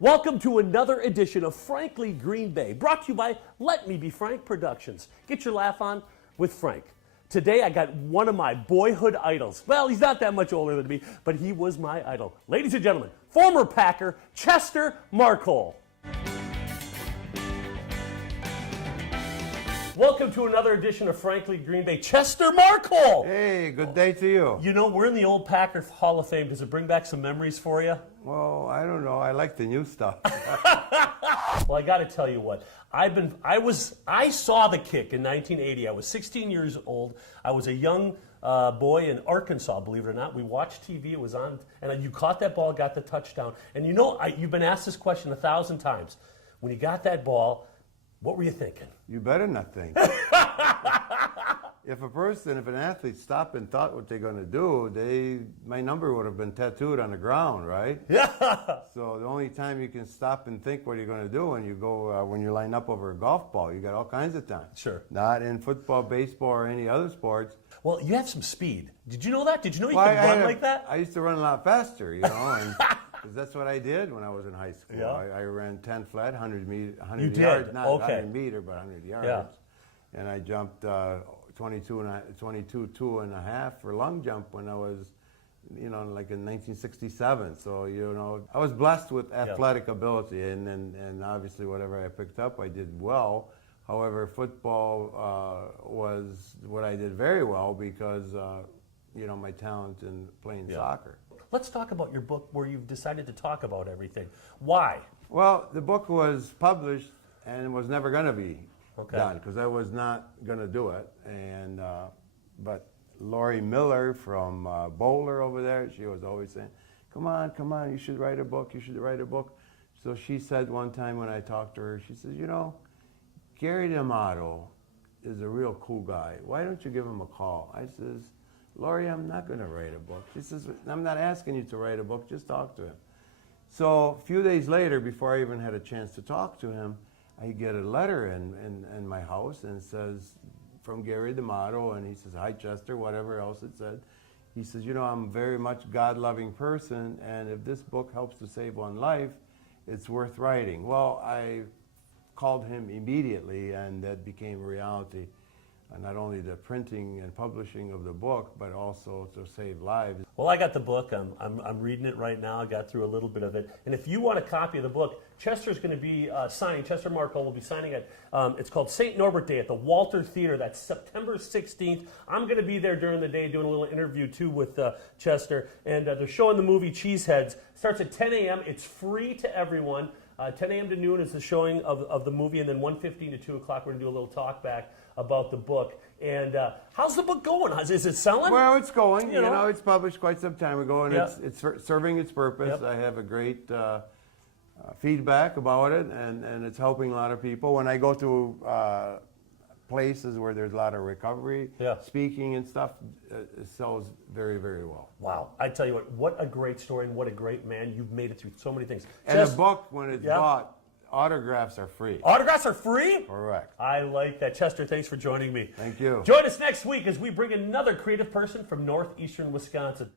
Welcome to another edition of Frankly Green Bay, brought to you by Let Me Be Frank Productions. Get your laugh on with Frank. Today I got one of my boyhood idols. Well, he's not that much older than me, but he was my idol. Ladies and gentlemen, former Packer Chester Marcol. Welcome to another edition of Frankly Green Bay. Chester Marcol! Hey, good day to you. You know, we're in the old Packer Hall of Fame. Does it bring back some memories for you? Well, I don't know. I like the new stuff. Well, I got to tell you what. I saw the kick in 1980. I was 16 years old. I was a young boy in Arkansas, believe it or not. We watched TV. It was on, and you caught that ball, got the touchdown. And you know, you've been asked this question 1,000 times. When you got that ball, what were you thinking? You better not think. If an athlete stopped and thought what they're going to do, my number would have been tattooed on the ground, right? Yeah. So the only time you can stop and think what you're going to do when you line up over a golf ball, you got all kinds of time. Sure. Not in football, baseball, or any other sports. Well, you have some speed. Did you know that? Did you know you could run like that? I used to run a lot faster, you know, and because that's what I did when I was in high school. Yeah. I ran 10 flat, 100 You yards, did? not Okay. 100 meter, but 100 yards. Yeah. And I jumped 22, 2.5 for long jump when I was, like in 1967. So, I was blessed with athletic ability, and obviously whatever I picked up, I did well. However, football was what I did very well because, my talent in playing soccer. Let's talk about your book where you've decided to talk about everything. Why? Well, the book was published and was never going to be Okay. done because I was not going to do it. And but Lori Miller from Boulder over there, she was always saying, come on, you should write a book, you should write a book. So she said one time when I talked to her, she says, Gary D'Amato is a real cool guy. Why don't you give him a call? I says, Lori, I'm not going to write a book. She says, I'm not asking you to write a book, just talk to him. So a few days later, before I even had a chance to talk to him, I get a letter in my house and it says, from Gary D'Amato, and he says, hi Chester, whatever else it said. He says, I'm a very much God-loving person, and if this book helps to save one life, it's worth writing. Well, I called him immediately, and that became a reality. Not only the printing and publishing of the book, but also to save lives. Well, I got the book. I'm reading it right now. I got through a little bit of it. And if you want a copy of the book, Chester's going to be signing. Chester Marcol will be signing at, it's called St. Norbert Day at the Walter Theater. That's September 16th. I'm going to be there during the day doing a little interview, too, with Chester. And they're showing the movie Cheeseheads. Starts at 10 a.m. It's free to everyone. 10 a.m. to noon is the showing of the movie, and then 1:15 to 2 o'clock we're going to do a little talk back about the book. And how's the book going? Is it selling? Well, it's going. It's published quite some time ago, and it's serving its purpose. Yep. I have a great feedback about it, and it's helping a lot of people. When I go to places where there's a lot of recovery, speaking and stuff, it sells very, very well. Wow. I tell you what a great story and what a great man. You've made it through so many things. And a book, when it's bought, autographs are free. Autographs are free? Correct. I like that. Chester, thanks for joining me. Thank you. Join us next week as we bring another creative person from northeastern Wisconsin.